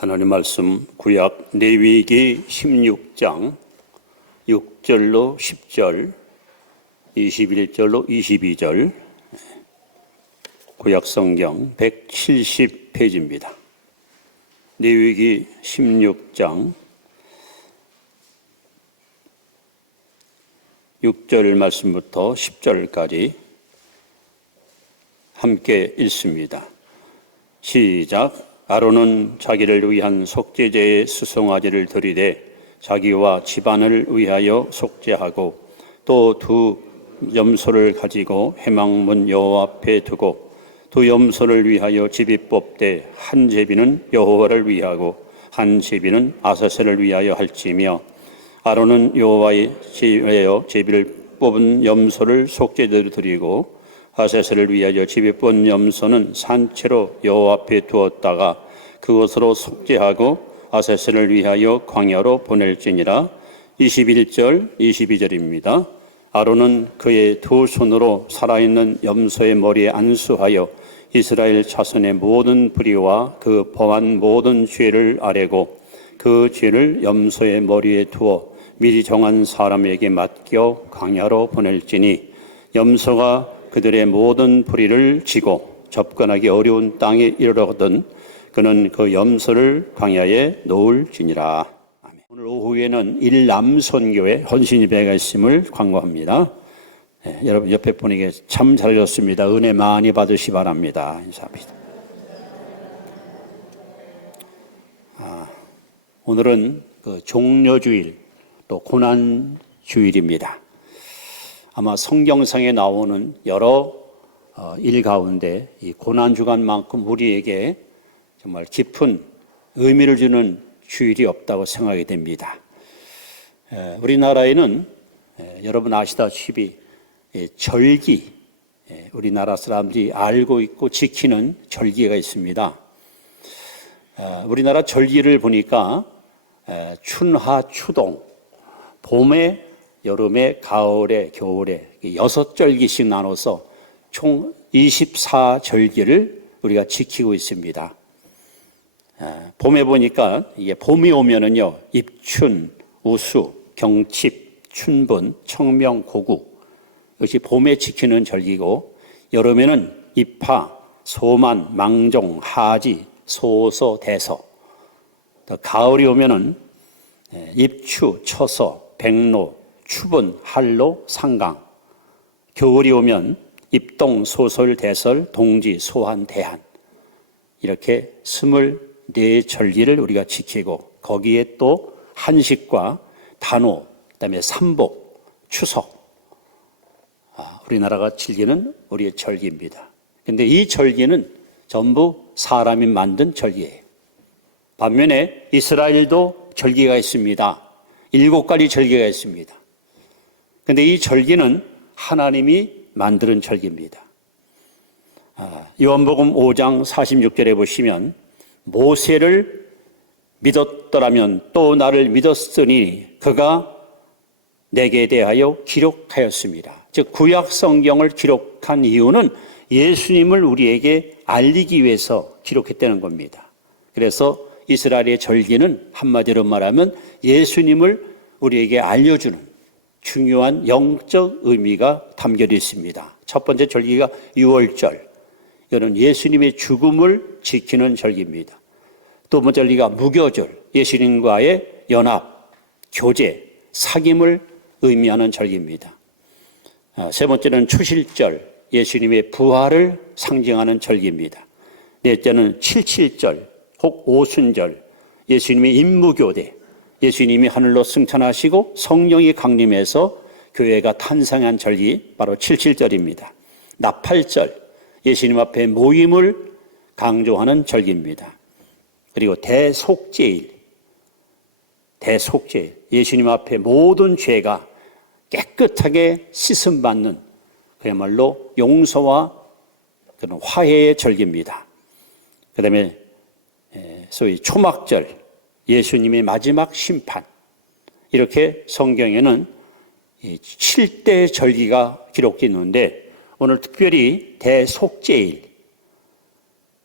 하나님 말씀 구약 레위기 16장 6절로 10절 21절로 22절 구약 성경 170페이지입니다. 레위기 16장 6절 말씀부터 10절까지 함께 읽습니다. 시작. 아론은 자기를 위한 속죄제의 수송아지를 드리되 자기와 집안을 위하여 속죄하고 또 두 염소를 가지고 회막문 여호와 앞에 두고 두 염소를 위하여 제비 뽑되 한 제비는 여호와를 위하고 한 제비는 아사셀을 위하여 할지며 아론은 여호와의 제비를 뽑은 염소를 속죄제로 드리고 아사셀을 위하여 제비 뽑은 염소는 산채로 여호와 앞에 두었다가 그것으로 속죄하고 아사셀을 위하여 광야로 보낼지니라. 21절 22절입니다. 아론은 그의 두 손으로 살아있는 염소의 머리에 안수하여 이스라엘 자손의 모든 불의와 그 범한 모든 죄를 아뢰고 그 죄를 염소의 머리에 두어 미리 정한 사람에게 맡겨 광야로 보낼지니 염소가 그들의 모든 불의를 지고 접근하기 어려운 땅에 이르러거든 그는 그 염소를 광야에 놓을지니라. 아멘. 오늘 오후에는 일남선교회 헌신예배가 있음을 광고합니다. 여러분 옆에 분에게 참 잘하셨습니다. 은혜 많이 받으시 바랍니다. 인사합니다. 오늘은 그 종려주일 또 고난주일입니다. 아마 성경상에 나오는 여러 일 가운데 이 고난주간만큼 우리에게 정말 깊은 의미를 주는 주일이 없다고 생각이 됩니다. 우리나라에는 여러분 아시다시피 절기, 우리나라 사람들이 알고 있고 지키는 절기가 있습니다. 우리나라 절기를 보니까 춘하, 추동, 봄에, 여름에, 가을에, 겨울에 6절기씩 나눠서 총 24절기를 우리가 지키고 있습니다. 봄에 보니까 이게 봄이 오면은요, 입춘, 우수, 경칩, 춘분, 청명, 고구 이것이 봄에 지키는 절기고, 여름에는 입하, 소만, 망종, 하지, 소서, 대서. 또 가을이 오면은 입추, 처서, 백로, 추분, 한로, 상강. 겨울이 오면 입동, 소설, 대설, 동지, 소한, 대한. 이렇게 24절기를 우리가 지키고 거기에 또 한식과 단오, 그다음에 삼복, 추석, 우리나라가 즐기는 우리의 절기입니다. 그런데 이 절기는 전부 사람이 만든 절기예요. 반면에 이스라엘도 절기가 있습니다. 7가지 절기가 있습니다. 그런데 이 절기는 하나님이 만드는 절기입니다. 요한복음 5장 46절에 보시면 모세를 믿었더라면 또 나를 믿었으니 그가 내게 대하여 기록하였습니다. 즉 구약 성경을 기록한 이유는 예수님을 우리에게 알리기 위해서 기록했다는 겁니다. 그래서 이스라엘의 절기는 한마디로 말하면 예수님을 우리에게 알려주는 중요한 영적 의미가 담겨져 있습니다. 첫 번째 절기가 유월절, 이거는 예수님의 죽음을 지키는 절기입니다. 두 번째 절기가 무교절, 예수님과의 연합, 교제, 사귐을 의미하는 절기입니다. 세 번째는 추실절, 예수님의 부활을 상징하는 절기입니다. 넷째는 칠칠절, 혹 오순절, 예수님의 임무교대, 예수님이 하늘로 승천하시고 성령이 강림해서 교회가 탄생한 절기, 바로 칠칠절입니다. 나팔절, 예수님 앞에 모임을 강조하는 절기입니다. 그리고 대속죄일, 예수님 앞에 모든 죄가 깨끗하게 씻음받는 그야말로 용서와 그런 화해의 절기입니다. 그 다음에 소위 초막절, 예수님의 마지막 심판, 이렇게 성경에는 7대 절기가 기록되어 있는데 오늘 특별히 대속죄일,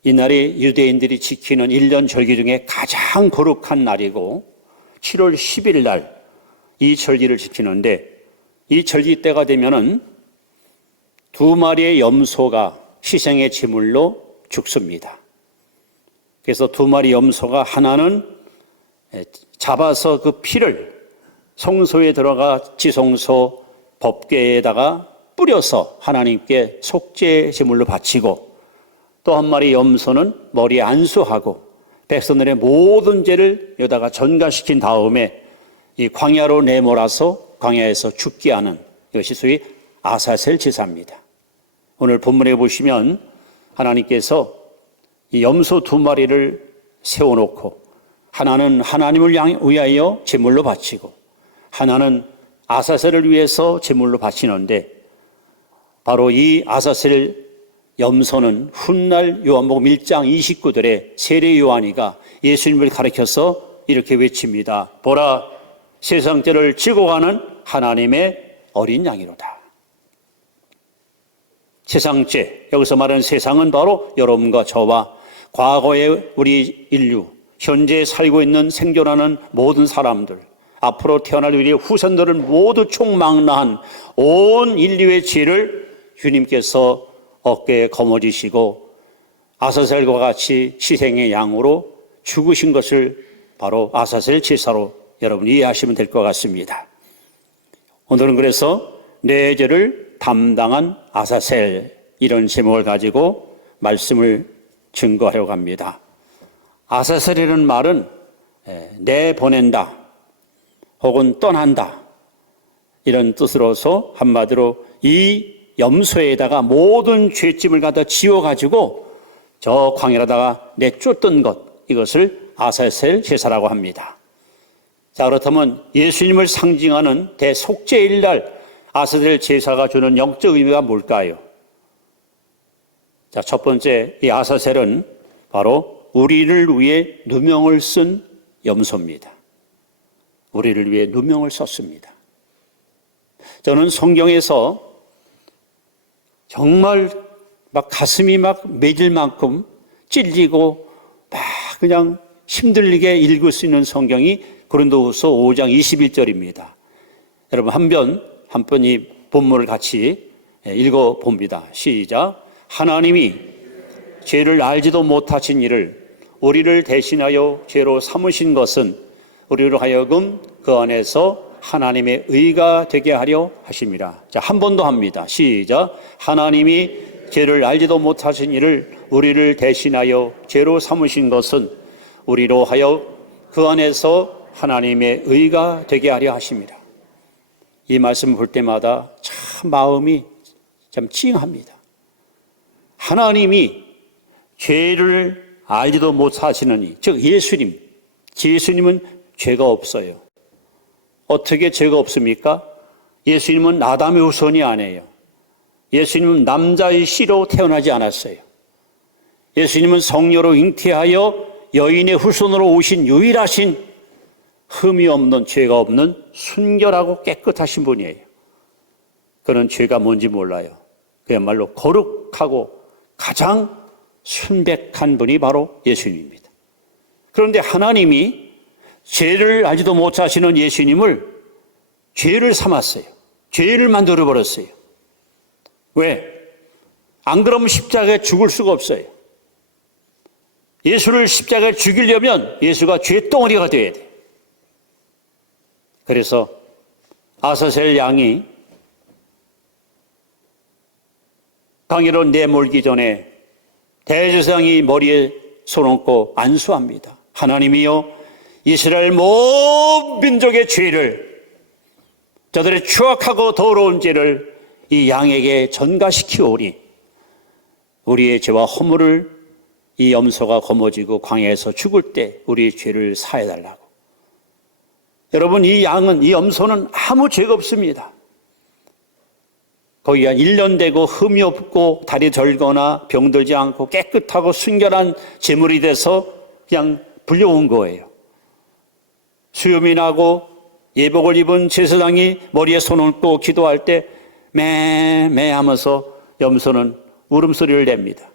이날이 유대인들이 지키는 1년 절기 중에 가장 거룩한 날이고 7월 10일 날 이 절기를 지키는데, 이 절기 때가 되면은 2마리의 염소가 희생의 제물로 죽습니다. 그래서 2마리 염소가 하나는 잡아서 그 피를 성소에 들어가 지성소 법궤에다가 뿌려서 하나님께 속죄 제물로 바치고, 또 한 마리 염소는 머리에 안수하고 백성들의 모든 죄를 여기다가 전가시킨 다음에 이 광야로 내몰아서 광야에서 죽게 하는, 이것이 소위 아사셀 제사입니다. 오늘 본문에 보시면 하나님께서 이 염소 2마리를 세워놓고 하나는 하나님을 위하여 제물로 바치고 하나는 아사셀을 위해서 제물로 바치는데, 바로 이 아사셀 염소는 훗날 요한복음 1장 29절에 세례 요한이가 예수님을 가리켜서 이렇게 외칩니다. 보라, 세상 죄를 지고 가는 하나님의 어린 양이로다. 세상 죄, 여기서 말하는 세상은 바로 여러분과 저와 과거의 우리 인류, 현재 살고 있는 생존하는 모든 사람들, 앞으로 태어날 우리의 후손들을 모두 총망라한 온 인류의 죄를 주님께서 어깨에 거머쥐시고 아사셀과 같이 희생의 양으로 죽으신 것을 바로 아사셀 제사로 여러분이 이해하시면 될 것 같습니다. 오늘은 그래서 내 죄를 담당한 아사셀, 이런 제목을 가지고 말씀을 증거하려고 합니다. 아사셀이라는 말은 내보낸다 혹은 떠난다, 이런 뜻으로서 한마디로 이 염소에다가 모든 죄짐을 갖다 지워가지고 저 광야에다가 내쫓던 것, 이것을 아사셀 제사라고 합니다. 자, 그렇다면 예수님을 상징하는 대속죄일 날 아사셀 제사가 주는 영적 의미가 뭘까요? 자, 첫 번째, 이 아사셀은 바로 우리를 위해 누명을 쓴 염소입니다. 우리를 위해 누명을 썼습니다. 저는 성경에서 정말 막 가슴이 막 맺을 만큼 찔리고 막 그냥 힘들게 읽을 수 있는 성경이 고린도후서 5장 21절입니다. 여러분 한 번 이 본문을 같이 읽어봅니다. 시작. 하나님이 죄를 알지도 못하신 이를 우리를 대신하여 죄로 삼으신 것은 우리로 하여금 그 안에서 하나님의 의가 되게 하려 하심이라. 자, 한 번 더 합니다. 시작. 하나님이 죄를 알지도 못하신 이를 우리를 대신하여 죄로 삼으신 것은 우리로 하여 그 안에서 하나님의 의가 되게 하려 하심이라. 이 말씀을 볼 때마다 참 마음이 참 찡합니다. 하나님이 죄를 알지도 못하시는 이, 즉 예수님은 죄가 없어요. 어떻게 죄가 없습니까? 예수님은 아담의 후손이 아니에요. 예수님은 남자의 씨로 태어나지 않았어요. 예수님은 성녀로 잉태하여 여인의 후손으로 오신 유일하신 흠이 없는, 죄가 없는 순결하고 깨끗하신 분이에요. 그는 죄가 뭔지 몰라요. 그야말로 거룩하고 가장 순백한 분이 바로 예수님입니다. 그런데 하나님이 죄를 알지도 못하시는 예수님을 죄를 삼았어요. 죄를 만들어버렸어요. 왜? 안 그러면 십자가에 죽을 수가 없어요. 예수를 십자가에 죽이려면 예수가 죄덩어리가 되어야 돼요. 그래서 아사셀 양이 강으로 내몰기 전에 대제사장이 머리에 손 얹고 안수합니다. 하나님이여, 이스라엘 모든 민족의 죄를, 저들의 추악하고 더러운 죄를 이 양에게 전가시키오니 우리의 죄와 허물을 이 염소가 거머쥐고 광야에서 죽을 때 우리의 죄를 사해달라고. 여러분, 이 양은, 이 염소는 아무 죄가 없습니다. 거기가 1년 되고 흠이 없고 다리 덜거나 병들지 않고 깨끗하고 순결한 제물이 돼서 그냥 불려온 거예요. 수염이 나고 예복을 입은 제사장이 머리에 손 얹고 기도할 때 매매 하면서 염소는 울음소리를 냅니다.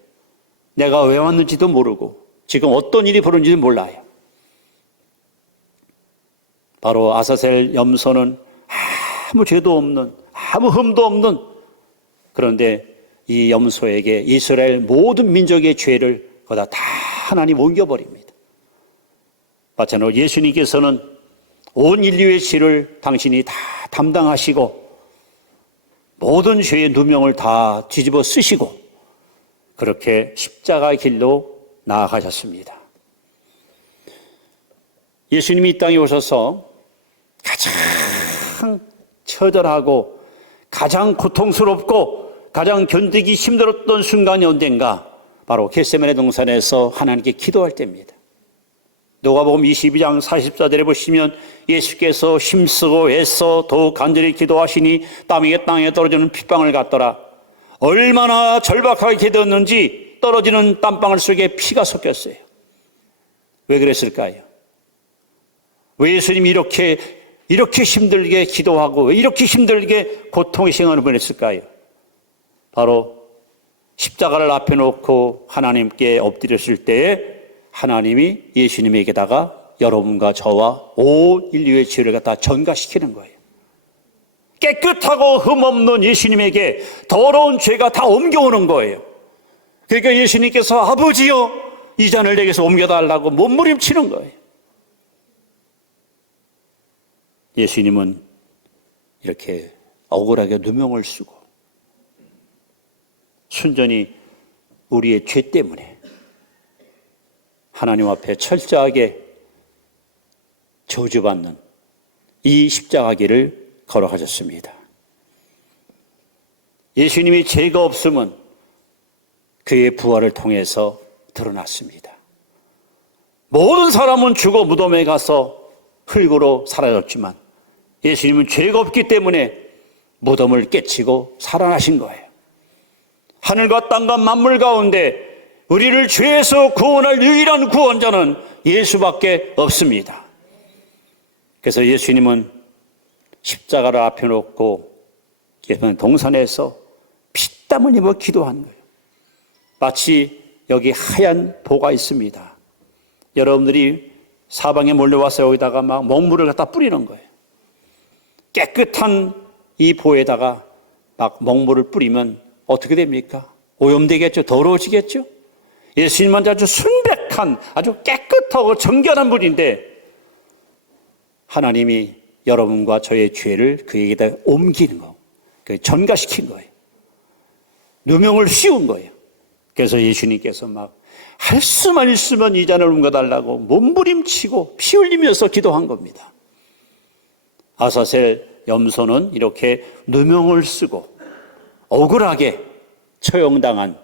내가 왜 왔는지도 모르고 지금 어떤 일이 벌어진지도 몰라요. 바로 아사셀 염소는 아무 죄도 없는, 아무 흠도 없는, 그런데 이 염소에게 이스라엘 모든 민족의 죄를 거다 다 하나님 옮겨버립니다. 마찬가지로 예수님께서는 온 인류의 죄를 당신이 다 담당하시고 모든 죄의 누명을 다 뒤집어 쓰시고 그렇게 십자가 길로 나아가셨습니다. 예수님이 이 땅에 오셔서 가장 처절하고 가장 고통스럽고 가장 견디기 힘들었던 순간이 언젠가? 바로 겟세마네 동산에서 하나님께 기도할 때입니다. 누가복음 22장 44절에 보시면 예수께서 힘쓰고 애써 더욱 간절히 기도하시니 땀이 땅에 떨어지는 핏방울 같더라. 얼마나 절박하게 기도했는지 떨어지는 땀방울 속에 피가 섞였어요. 왜 그랬을까요? 왜 예수님이 이렇게 힘들게 기도하고 왜 이렇게 힘들게 고통의 시간을 보냈을까요? 바로 십자가를 앞에 놓고 하나님께 엎드렸을 때에 하나님이 예수님에게다가 여러분과 저와 온 인류의 죄를 갖다 전가시키는 거예요. 깨끗하고 흠없는 예수님에게 더러운 죄가 다 옮겨오는 거예요. 그러니까 예수님께서 아버지여 이 잔을 내게서 옮겨달라고 몸부림치는 거예요. 예수님은 이렇게 억울하게 누명을 쓰고 순전히 우리의 죄 때문에 하나님 앞에 철저하게 저주받는 이 십자가 길을 걸어가셨습니다. 예수님이 죄가 없으면 그의 부활을 통해서 드러났습니다. 모든 사람은 죽어 무덤에 가서 흙으로 사라졌지만 예수님은 죄가 없기 때문에 무덤을 깨치고 살아나신 거예요. 하늘과 땅과 만물 가운데 우리를 죄에서 구원할 유일한 구원자는 예수밖에 없습니다. 그래서 예수님은 십자가를 앞에 놓고 동산에서 피땀 흘리며 기도한 거예요. 마치 여기 하얀 보가 있습니다. 여러분들이 사방에 몰려와서 여기다가 막 먹물을 갖다 뿌리는 거예요. 깨끗한 이 보에다가 막 먹물을 뿌리면 어떻게 됩니까? 오염되겠죠? 더러워지겠죠? 예수님은 아주 순백한, 아주 깨끗하고 정결한 분인데 하나님이 여러분과 저의 죄를 그에게다 옮기는 거, 전가시킨 거예요. 누명을 씌운 거예요. 그래서 예수님께서 막 할 수만 있으면 이 잔을 옮겨달라고 몸부림치고 피 흘리면서 기도한 겁니다. 아사셀 염소는 이렇게 누명을 쓰고 억울하게 처형당한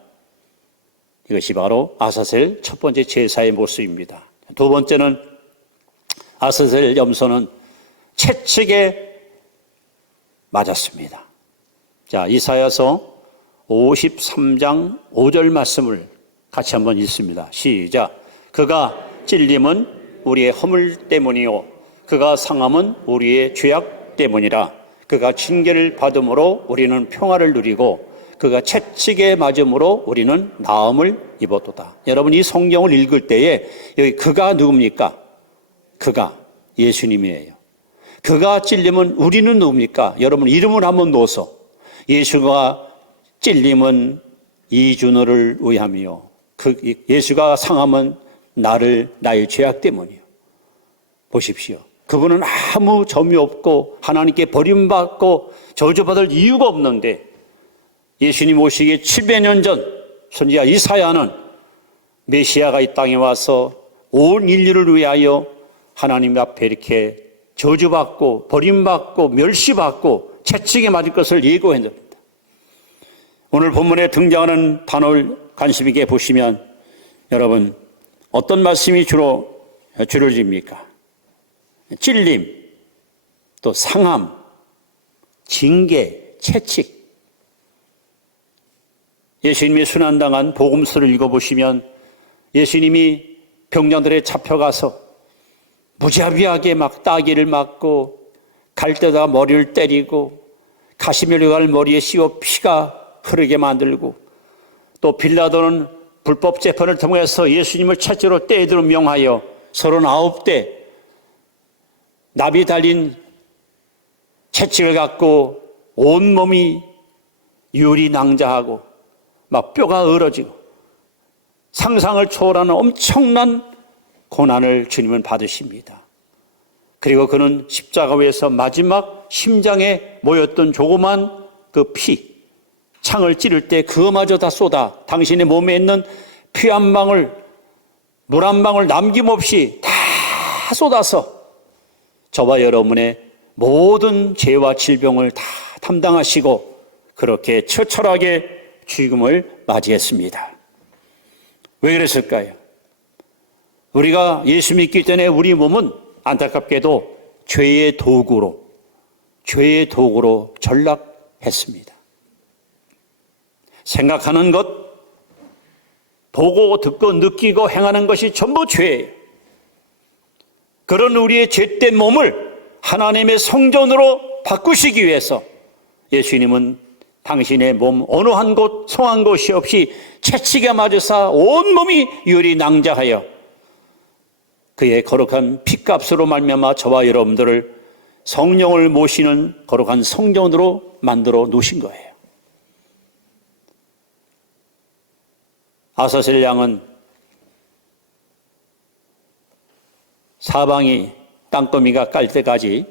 이것이 바로 아사셀 첫 번째 제사의 모습입니다. 두 번째는 아사셀 염소는 채찍에 맞았습니다. 자, 이사야서 53장 5절 말씀을 같이 한번 읽습니다. 시작. 그가 찔림은 우리의 허물 때문이요 그가 상함은 우리의 죄악 때문이라. 그가 징계를 받음으로 우리는 평화를 누리고 그가 채찍에 맞음으로 우리는 나음을 입었도다. 여러분 이 성경을 읽을 때에 여기 그가 누굽니까? 그가 예수님이에요. 그가 찔림은 우리는 누굽니까? 여러분 이름을 한번 넣어서 예수가 찔림은 이준호를 위함이요 예수가 상함은 나의 죄악 때문이요. 보십시오. 그분은 아무 점이 없고 하나님께 버림받고 저주받을 이유가 없는데 예수님 오시기 700년 전 선지자 이사야는 메시아가 이 땅에 와서 온 인류를 위하여 하나님 앞에 이렇게 저주받고 버림받고 멸시받고 채찍에 맞을 것을 예고했습니다. 오늘 본문에 등장하는 단어를 관심 있게 보시면 여러분 어떤 말씀이 주로 줄여집니까? 찔림, 또 상함, 징계, 채찍. 예수님이 순환당한 복음서를 읽어보시면 예수님이 병장들에 잡혀가서 무자비하게 막 따귀를 맞고 갈대다가 머리를 때리고 가시면류관을 머리에 씌워 피가 흐르게 만들고 또 빌라도는 불법 재판을 통해서 예수님을 채찍으로 떼도록 명하여 39대 납이 달린 채찍을 갖고 온몸이 유리 낭자하고 막 뼈가 얼어지고 상상을 초월하는 엄청난 고난을 주님은 받으십니다. 그리고 그는 십자가 위에서 마지막 심장에 모였던 조그만 그 피, 창을 찌를 때 그거마저 다 쏟아 당신의 몸에 있는 피 한 방울, 물 한 방울 남김없이 다 쏟아서 저와 여러분의 모든 죄와 질병을 다 담당하시고 그렇게 처철하게 죽음을 맞이했습니다. 왜 그랬을까요? 우리가 예수 믿기 전에 우리 몸은 안타깝게도 죄의 도구로 전락했습니다. 생각하는 것, 보고 듣고 느끼고 행하는 것이 전부 죄예요. 그런 우리의 죄된 몸을 하나님의 성전으로 바꾸시기 위해서 예수님은 당신의 몸 어느 한 곳 성한 곳이 없이 채찍에 맞으사 온몸이 유리 낭자하여 그의 거룩한 피값으로 말미암아 저와 여러분들을 성령을 모시는 거룩한 성전으로 만들어 놓으신 거예요. 아사셀 양은 사방이 땅거미가 깔 때까지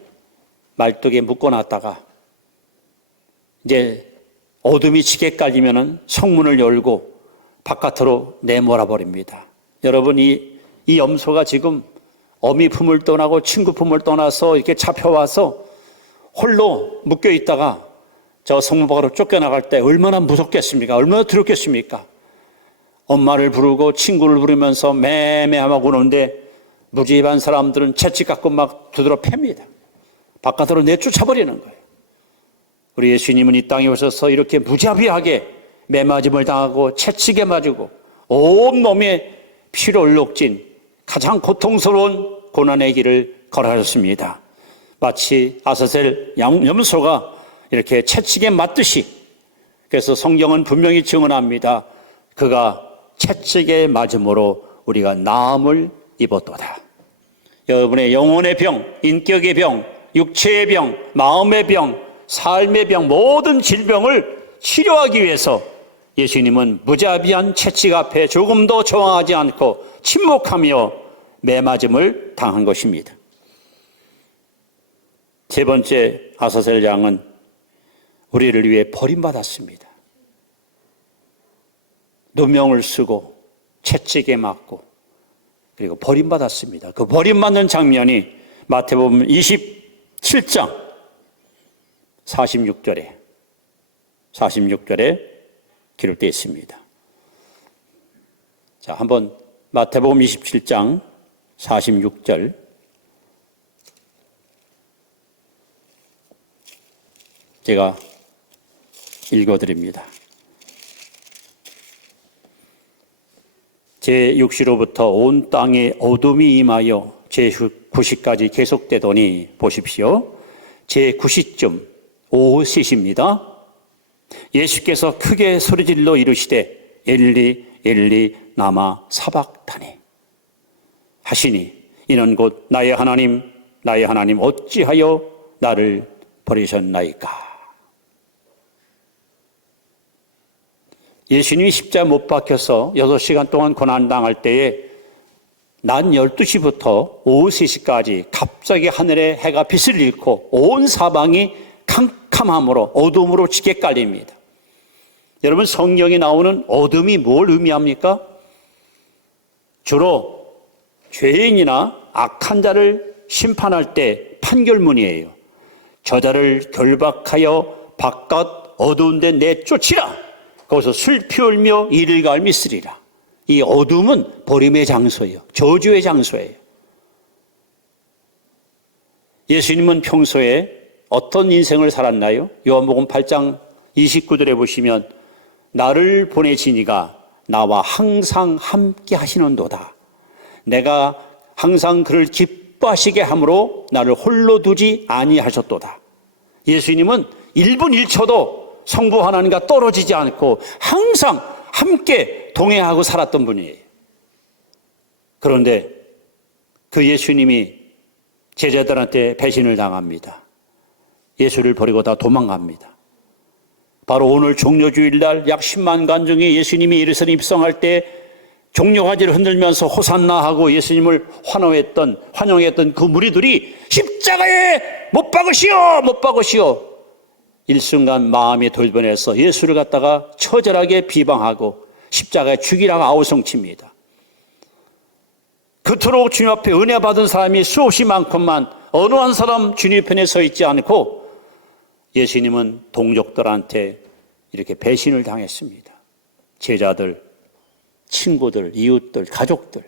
말뚝에 묶어놨다가 이제 어둠이 지게 깔리면은 성문을 열고 바깥으로 내몰아 버립니다. 여러분 이 염소가 지금 어미 품을 떠나고 친구 품을 떠나서 이렇게 잡혀와서 홀로 묶여 있다가 저 성문 밖으로 쫓겨나갈 때 얼마나 무섭겠습니까? 얼마나 두렵겠습니까? 엄마를 부르고 친구를 부르면서 매매하고 오는데 무지한 사람들은 채찍 갖고 막 두드러 팹니다. 바깥으로 내쫓아버리는 거예요. 우리 예수님은 이 땅에 오셔서 이렇게 무자비하게 매맞음을 당하고 채찍에 맞고 온몸에 피로 얼룩진 가장 고통스러운 고난의 길을 걸어가셨습니다. 마치 아사셀 염소가 이렇게 채찍에 맞듯이. 그래서 성경은 분명히 증언합니다. 그가 채찍에 맞음으로 우리가 나음을 입었도다. 여러분의 영혼의 병, 인격의 병, 육체의 병, 마음의 병, 삶의 병, 모든 질병을 치료하기 위해서 예수님은 무자비한 채찍 앞에 조금도 저항하지 않고 침묵하며 매맞음을 당한 것입니다. 세 번째 아사셀 양은 우리를 위해 버림받았습니다. 누명을 쓰고 채찍에 맞고 그리고 버림받았습니다. 그 버림받는 장면이 마태복음 27장 46절에 기록되어 있습니다. 자, 한번 마태복음 27장 46절 제가 읽어드립니다. 제6시로부터 온 땅에 어둠이 임하여 제9시까지 계속되더니 보십시오. 제9시쯤 오후 3시입니다. 예수께서 크게 소리질러 이르시되 엘리 엘리 라마 사박다니 하시니 이는 곧 나의 하나님 어찌하여 나를 버리셨나이까. 예수님이 십자가에 못 박혀서 6시간 동안 고난당할 때에 낮 12시부터 오후 3시까지 갑자기 하늘에 해가 빛을 잃고 온 사방이 캄캄함으로 어둠으로 지게 깔립니다. 여러분 성경에 나오는 어둠이 뭘 의미합니까? 주로 죄인이나 악한 자를 심판할 때 판결문이에요. 저자를 결박하여 바깥 어두운 데 내쫓으라. 거기서 슬피 울며 이를 갈미 쓰리라. 이 어둠은 버림의 장소예요. 저주의 장소예요. 예수님은 평소에 어떤 인생을 살았나요? 요한복음 8장 29절에 보시면 나를 보내신 이가 나와 항상 함께 하시는도다. 내가 항상 그를 기뻐하시게 함으로 나를 홀로 두지 아니하셨도다. 예수님은 1분 1초도 성부 하나님과 떨어지지 않고 항상 함께 동행하고 살았던 분이에요. 그런데 그 예수님이 제자들한테 배신을 당합니다. 예수를 버리고 다 도망갑니다. 바로 오늘 종려주일날 약 10만 관 중에 예수님이 예루살렘 입성할 때 종려가지를 흔들면서 호산나 하고 예수님을 환영했던 그 무리들이 십자가에 못 박으시오, 못 박으시오. 일순간 마음이 돌변해서 예수를 갖다가 처절하게 비방하고 십자가에 죽이라고 아우성칩니다. 그토록 주님 앞에 은혜 받은 사람이 수없이 많건만 어느 한 사람 주님 편에 서 있지 않고 예수님은 동족들한테 이렇게 배신을 당했습니다. 제자들, 친구들, 이웃들, 가족들.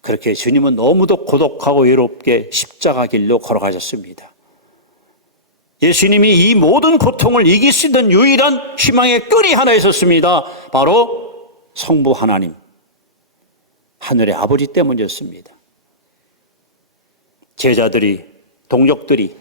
그렇게 주님은 너무도 고독하고 외롭게 십자가 길로 걸어가셨습니다. 예수님이 이 모든 고통을 이길 수 있는 유일한 희망의 끈이 하나 있었습니다. 바로 성부 하나님, 하늘의 아버지 때문이었습니다. 제자들이, 동족들이,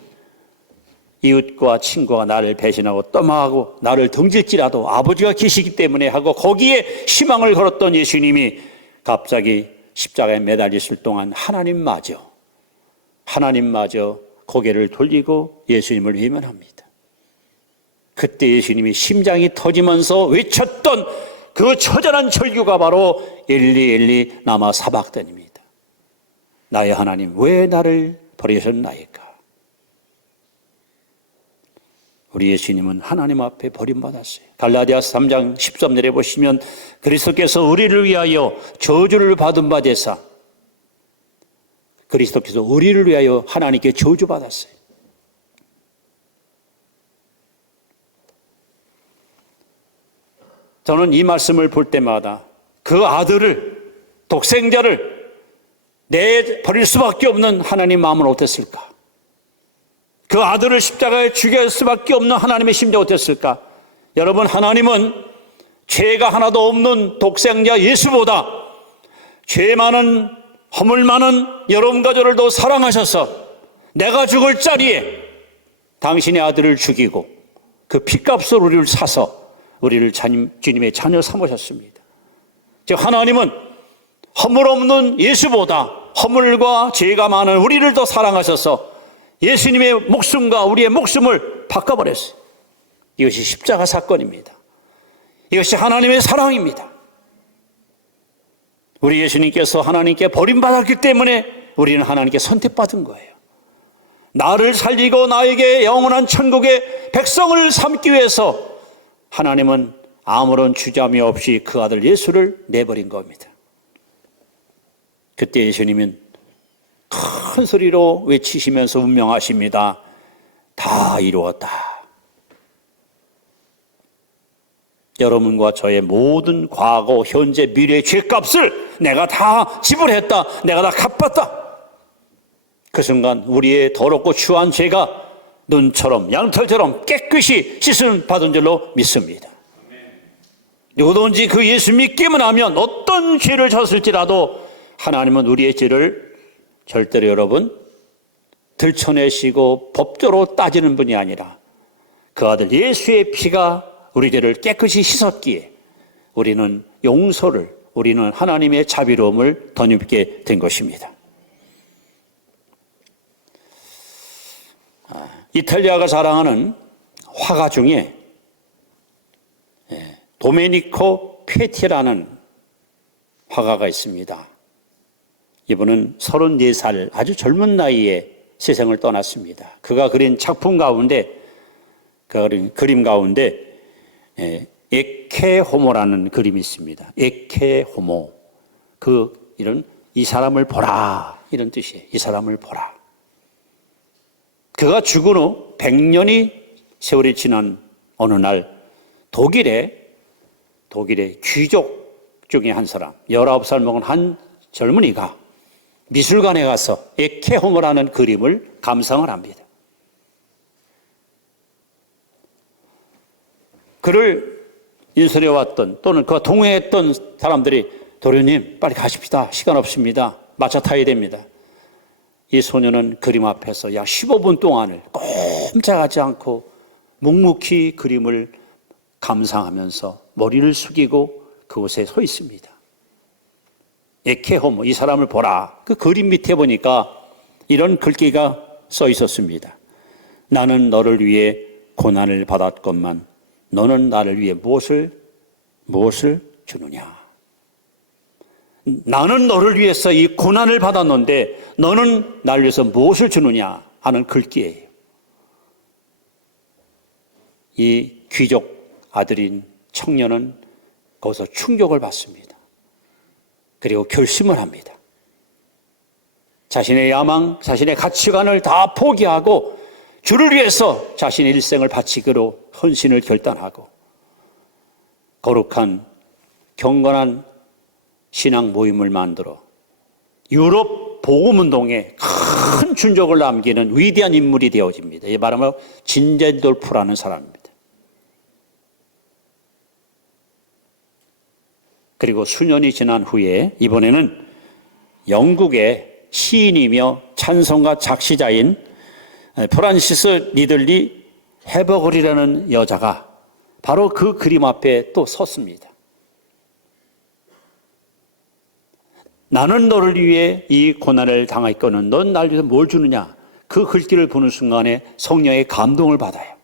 이웃과 친구가 나를 배신하고 떠나가고 나를 등질지라도 아버지가 계시기 때문에 하고 거기에 희망을 걸었던 예수님이 갑자기 십자가에 매달리실 동안 하나님마저 고개를 돌리고 예수님을 외면합니다. 그때 예수님이 심장이 터지면서 외쳤던 그 처절한 절규가 바로 엘리 엘리 라마 사박단입니다. 나의 하나님, 왜 나를 버리셨나이까? 우리 예수님은 하나님 앞에 버림받았어요. 갈라디아서 3장 13절에 보시면 그리스도께서 우리를 위하여 저주를 받은 바 되사, 그리스도께서 우리를 위하여 하나님께 저주받았어요. 저는 이 말씀을 볼 때마다 그 아들을, 독생자를 내버릴 수밖에 없는 하나님 마음은 어땠을까? 그 아들을 십자가에 죽일 수밖에 없는 하나님의 심정이 어땠을까? 여러분, 하나님은 죄가 하나도 없는 독생자 예수보다 죄 많은, 허물 많은 여러분과 저를 더 사랑하셔서 내가 죽을 자리에 당신의 아들을 죽이고 그 핏값으로 우리를 사서 우리를 주님의 자녀 삼으셨습니다. 즉 하나님은 허물 없는 예수보다 허물과 죄가 많은 우리를 더 사랑하셔서 예수님의 목숨과 우리의 목숨을 바꿔버렸어요. 이것이 십자가 사건입니다. 이것이 하나님의 사랑입니다. 우리 예수님께서 하나님께 버림받았기 때문에 우리는 하나님께 선택받은 거예요. 나를 살리고 나에게 영원한 천국의 백성을 삼기 위해서 하나님은 아무런 주저함이 없이 그 아들 예수를 내버린 겁니다. 그때 예수님은 큰 소리로 외치시면서 운명하십니다. 다 이루었다. 여러분과 저의 모든 과거, 현재, 미래의 죄값을 내가 다 지불했다. 내가 다 갚았다. 그 순간 우리의 더럽고 추한 죄가 눈처럼 양털처럼 깨끗이 씻음 받은 줄로 믿습니다. 누구든지 그 예수 믿기만 하면 어떤 죄를 졌을지라도 하나님은 우리의 죄를 절대로 여러분 들춰내시고 법조로 따지는 분이 아니라 그 아들 예수의 피가 우리 죄를 깨끗이 씻었기에 우리는 용서를, 우리는 하나님의 자비로움을 덧입게 된 것입니다. 이탈리아가 자랑하는 화가 중에 도메니코 페티라는 화가가 있습니다. 이분은 34살 아주 젊은 나이에 세상을 떠났습니다. 그가 그린 작품 가운데, 그가 그린 그림 가운데 에케호모라는 그림이 있습니다. 에케호모, 이 사람을 보라, 이런 뜻이에요. 이 사람을 보라. 그가 죽은 후 100년이 세월이 지난 어느 날 독일의 귀족 중에 한 사람, 19살 먹은 한 젊은이가 미술관에 가서 에케호모라는 그림을 감상을 합니다. 그를 인솔해 왔던 또는 그와 동행했던 사람들이 도련님 빨리 가십시다. 시간 없습니다. 마차 타야 됩니다. 이 소녀는 그림 앞에서 약 15분 동안을 꼼짝하지 않고 묵묵히 그림을 감상하면서 머리를 숙이고 그곳에 서 있습니다. 에케호모, 이 사람을 보라. 그 그림 밑에 보니까 이런 글귀가 써 있었습니다. 나는 너를 위해 고난을 받았건만 너는 나를 위해 무엇을 주느냐. 나는 너를 위해서 이 고난을 받았는데 너는 나를 위해서 무엇을 주느냐 하는 글귀예요. 이 귀족 아들인 청년은 거기서 충격을 받습니다. 그리고 결심을 합니다. 자신의 야망, 자신의 가치관을 다 포기하고 주를 위해서 자신의 일생을 바치기로 헌신을 결단하고 거룩한 경건한 신앙 모임을 만들어 유럽 복음운동에 큰 준적을 남기는 위대한 인물이 되어집니다. 이 말하면 진젠돌프라는 사람입니다. 그리고 수년이 지난 후에 이번에는 영국의 시인이며 찬송가 작시자인 프란시스 니들리 해버글이라는 여자가 바로 그 그림 앞에 또 섰습니다. 나는 너를 위해 이 고난을 당했거든 넌 나를 위해서 뭘 주느냐. 그 글귀를 보는 순간에 성령의 감동을 받아요.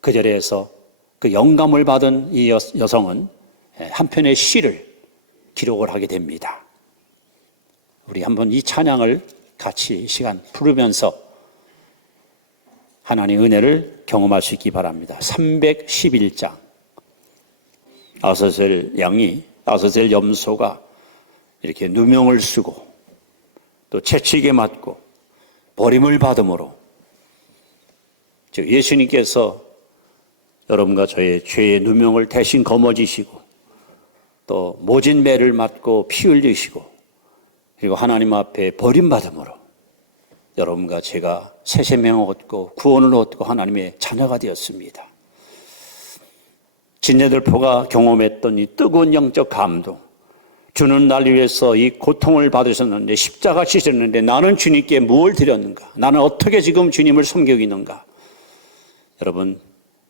그 자리에서 그 영감을 받은 이 여성은 한 편의 시를 기록을 하게 됩니다. 우리 한번 이 찬양을 같이 시간 부르면서 하나님의 은혜를 경험할 수 있기 바랍니다. 311장 아서셀 염소가 이렇게 누명을 쓰고 또 채찍에 맞고 버림을 받음으로 예수님께서 여러분과 저의 죄의 누명을 대신 거머쥐시고 또 모진 매를 맞고 피 흘리시고 그리고 하나님 앞에 버림받음으로 여러분과 제가 새 생명을 얻고 구원을 얻고 하나님의 자녀가 되었습니다. 진제들포가 경험했던 이 뜨거운 영적 감동, 주는 날 위해서 이 고통을 받으셨는데 십자가 지셨는데 나는 주님께 뭘 드렸는가? 나는 어떻게 지금 주님을 섬기고 있는가? 여러분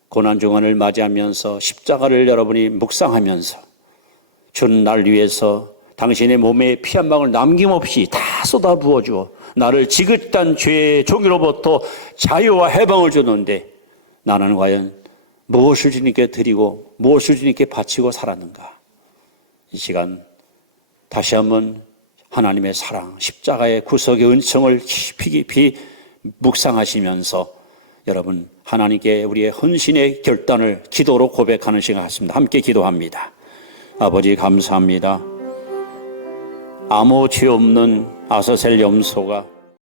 고난중환을 맞이하면서 십자가를 여러분이 묵상하면서 주는 날 위해서 당신의 몸에 피 한 방울 남김없이 다 쏟아 부어주어 나를 지긋한 죄의 종기로부터 자유와 해방을 주는데 나는 과연 무엇을 주님께 드리고 무엇을 주님께 바치고 살았는가? 이 시간 다시 한번 하나님의 사랑, 십자가의 구속의 은총을 깊이 묵상하시면서 여러분 하나님께 우리의 헌신의 결단을 기도로 고백하는 시간 같습니다. 함께 기도합니다. 아버지 감사합니다. 아무 죄 없는 아서셀 염소가